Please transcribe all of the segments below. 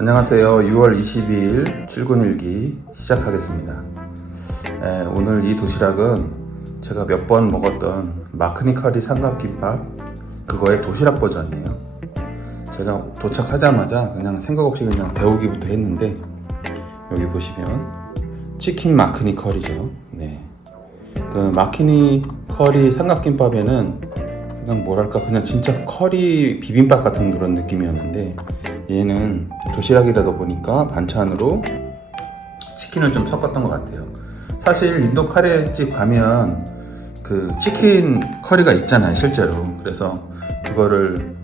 안녕하세요. 6월 22일 출근일기 시작하겠습니다. 에, 오늘 이 도시락은 제가 몇 번 먹었던 마크니커리 삼각김밥 그거의 도시락 버전이에요. 제가 도착하자마자 그냥 생각 없이 그냥 데우기부터 했는데 여기 보시면 치킨 마크니 커리죠. 네. 그 마키니 커리 삼각김밥에는 그냥 뭐랄까 그냥 진짜 커리 비빔밥 같은 그런 느낌이었는데 얘는 도시락이다 보니까 반찬으로 치킨을 좀 섞었던 것 같아요. 사실 인도 카레집 가면 그 치킨 커리가 있잖아요, 실제로. 그래서 그거를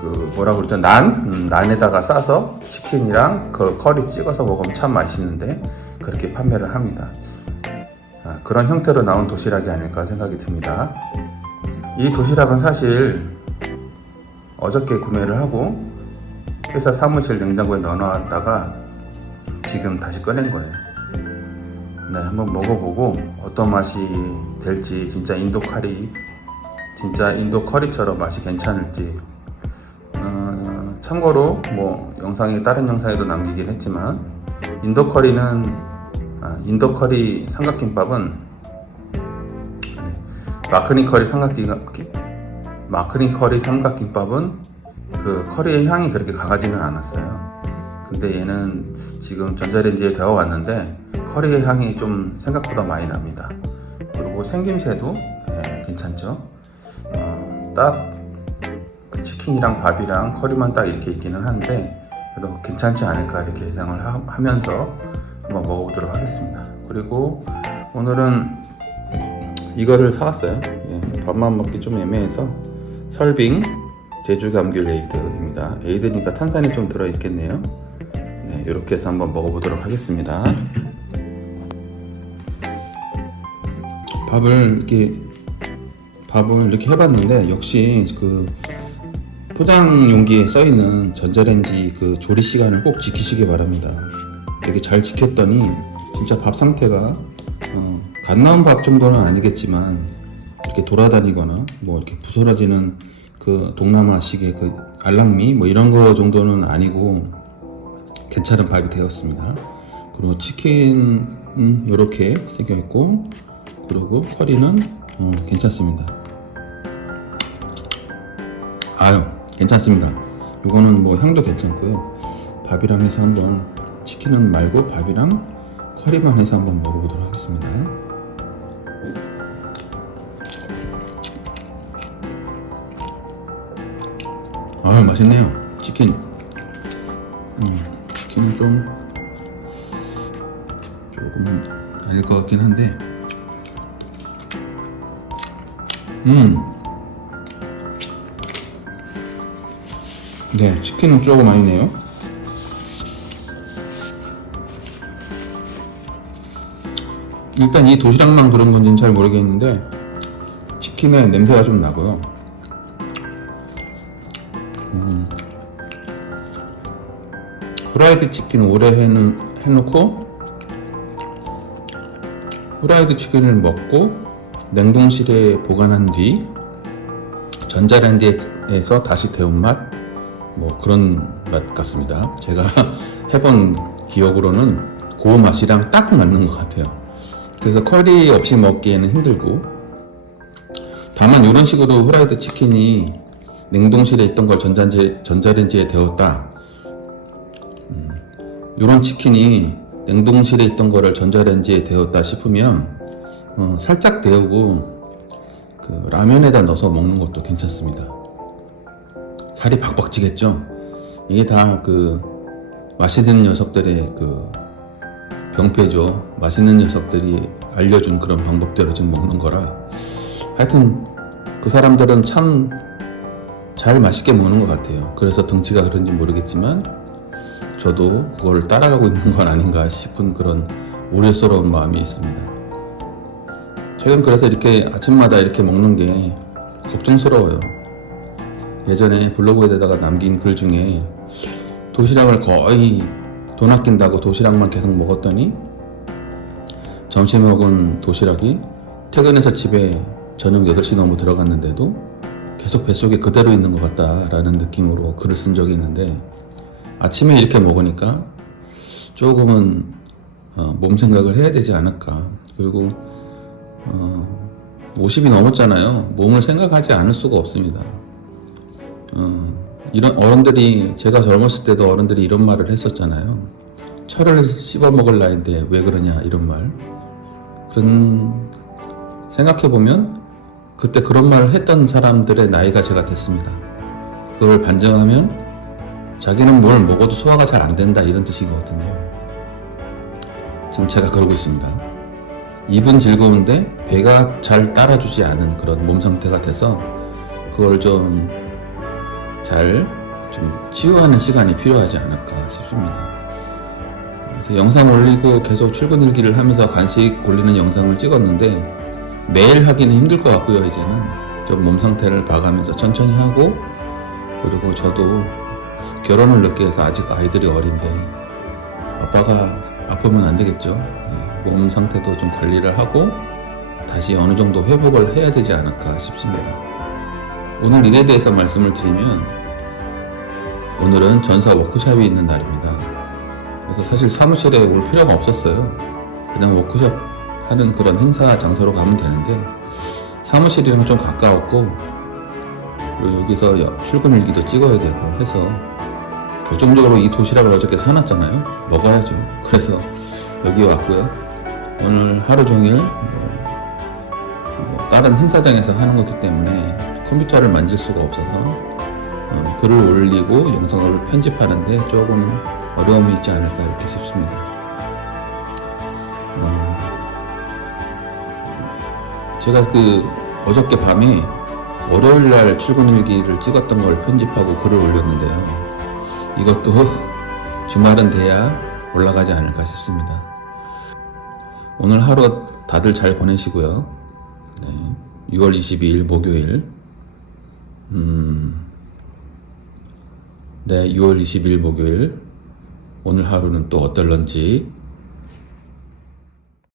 그 뭐라 그러죠? 난? 음, 난에다가 싸서 치킨이랑 그 커리 찍어서 먹으면 참 맛있는데 그렇게 판매를 합니다. 아, 그런 형태로 나온 도시락이 아닐까 생각이 듭니다. 이 도시락은 사실 어저께 구매를 하고 회사 사무실 냉장고에 넣어놨다가 지금 다시 꺼낸 거예요. 네, 한번 먹어보고 어떤 맛이 될지 진짜 인도 카리, 진짜 인도 커리처럼 맛이 괜찮을지. 어, 참고로 뭐 영상에 다른 영상에도 남기긴 했지만 인도 커리는 아, 인도 커리 삼각김밥은 네, 마크니 커리 삼각김밥 마크니 커리 삼각김밥은 그 커리의 향이 그렇게 강하지는 않았어요. 근데 얘는 지금 전자레인지에 데워 왔는데 커리의 향이 좀 생각보다 많이 납니다. 그리고 생김새도 예, 괜찮죠. 어, 딱그 치킨이랑 밥이랑 커리만 딱 이렇게 있기는 한데 그래도 괜찮지 않을까 이렇게 예상을 하, 하면서 한번 먹어보도록 하겠습니다. 그리고 오늘은 이거를 사왔어요. 예, 밥만 먹기 좀 애매해서 설빙 제주 감귤 에이드입니다. 에이드니까 탄산이 좀 들어 있겠네요. 네, 이렇게 해서 한번 먹어보도록 하겠습니다. 밥을 이렇게 밥을 이렇게 해봤는데 역시 그 포장 용기에 써 있는 전자레인지 그 조리 시간을 꼭 지키시기 바랍니다. 이렇게 잘 지켰더니 진짜 밥 상태가 어, 갓 나온 밥 정도는 아니겠지만 이렇게 돌아다니거나 뭐 이렇게 부스러지는 그 동남아식의 그 알랑미 뭐 이런 거 정도는 아니고 괜찮은 밥이 되었습니다. 그리고 치킨은 이렇게 생겨 있고 그리고 커리는 어, 괜찮습니다. 아유 괜찮습니다. 이거는 뭐 향도 괜찮고요. 밥이랑 해서 한번 치킨은 말고 밥이랑 커리만 해서 한번 먹어보도록 하겠습니다. 아 맛있네요. 치킨. 음, 치킨은 좀 조금 아닐 것 같긴 한데. 음네 치킨은 조금 아니네요. 일단 이 도시락만 그런 건지는 잘 모르겠는데 치킨의 냄새가 좀 나고요 음. 후라이드 치킨 오래 해는, 해놓고 후라이드 치킨을 먹고 냉동실에 보관한 뒤 전자레인지에서 다시 데운 맛, 뭐 그런 맛 같습니다. 제가 해본 기억으로는 그 맛이랑 딱 맞는 것 같아요. 그래서 커리 없이 먹기에는 힘들고 다만 이런 식으로 후라이드 치킨이 냉동실에 있던 걸 전자레인지, 전자레인지에 데웠다. 음, 이런 치킨이 냉동실에 있던 거를 전자레인지에 데웠다 싶으면 어, 살짝 데우고 그 라면에다 넣어서 먹는 것도 괜찮습니다. 살이 박박 찌겠죠. 이게 다 그 맛있는 녀석들의 그 병폐죠. 맛있는 녀석들이 알려준 그런 방법대로 지금 먹는 거라. 하여튼 그 사람들은 참 잘 맛있게 먹는 것 같아요. 그래서 덩치가 그런지 모르겠지만 저도 그걸 따라가고 있는 건 아닌가 싶은 그런 우려스러운 마음이 있습니다. 최근 그래서 이렇게 아침마다 이렇게 먹는 게 걱정스러워요. 예전에 블로그에다가 남긴 글 중에 도시락을 거의 돈 아낀다고 도시락만 계속 먹었더니 점심 먹은 도시락이 퇴근해서 집에 저녁 8시 넘어 들어갔는데도 계속 뱃속에 그대로 있는 것 같다라는 느낌으로 글을 쓴 적이 있는데 아침에 이렇게 먹으니까 조금은 어, 몸 생각을 해야 되지 않을까. 그리고 어, 50이 넘었잖아요. 몸을 생각하지 않을 수가 없습니다. 어, 이런 어른들이 제가 젊었을 때도 어른들이 이런 말을 했었잖아요. 철을 씹어 먹을 나이인데 왜 그러냐 이런 말. 그런 생각해 보면 그때 그런 말을 했던 사람들의 나이가 제가 됐습니다. 그걸 반증하면 자기는 뭘 먹어도 소화가 잘 안 된다 이런 뜻이거든요. 지금 제가 그러고 있습니다. 입은 즐거운데 배가 잘 따라주지 않은 그런 몸 상태가 돼서 그걸 좀 잘좀 치유하는 시간이 필요하지 않을까 싶습니다. 영상 올리고 계속 출근 일기를 하면서 간식 올리는 영상을 찍었는데 매일 하기는 힘들 것 같고요 이제는. 좀 몸 상태를 봐가면서 천천히 하고 그리고 저도 결혼을 늦게 해서 아직 아이들이 어린데 아빠가 아프면 안 되겠죠. 네, 몸 상태도 좀 관리를 하고 다시 어느 정도 회복을 해야 되지 않을까 싶습니다. 오늘 일에 대해서 말씀을 드리면 오늘은 전사 워크숍이 있는 날입니다. 그래서 사실 사무실에 올 필요가 없었어요. 그냥 워크숍 하는 그런 행사 장소로 가면 되는데 사무실이랑 좀 가까웠고 그리고 여기서 여- 출근 일기도 찍어야 되고 해서 결정적으로 이 도시락을 어저께 사놨잖아요. 먹어야죠. 그래서 여기 왔고요. 오늘 하루 종일 뭐, 뭐 다른 행사장에서 하는 거기 때문에 컴퓨터를 만질 수가 없어서 어, 글을 올리고 영상을 편집하는데 조금 어려움이 있지 않을까 이렇게 싶습니다. 제가 그 어저께 밤에 월요일 날 출근 일기를 찍었던 걸 편집하고 글을 올렸는데요. 이것도 주말은 돼야 올라가지 않을까 싶습니다. 오늘 하루 다들 잘 보내시고요. 네, 6월 22일 목요일. 음, 네, 6월 20일 목요일 오늘 하루는 또 어떨런지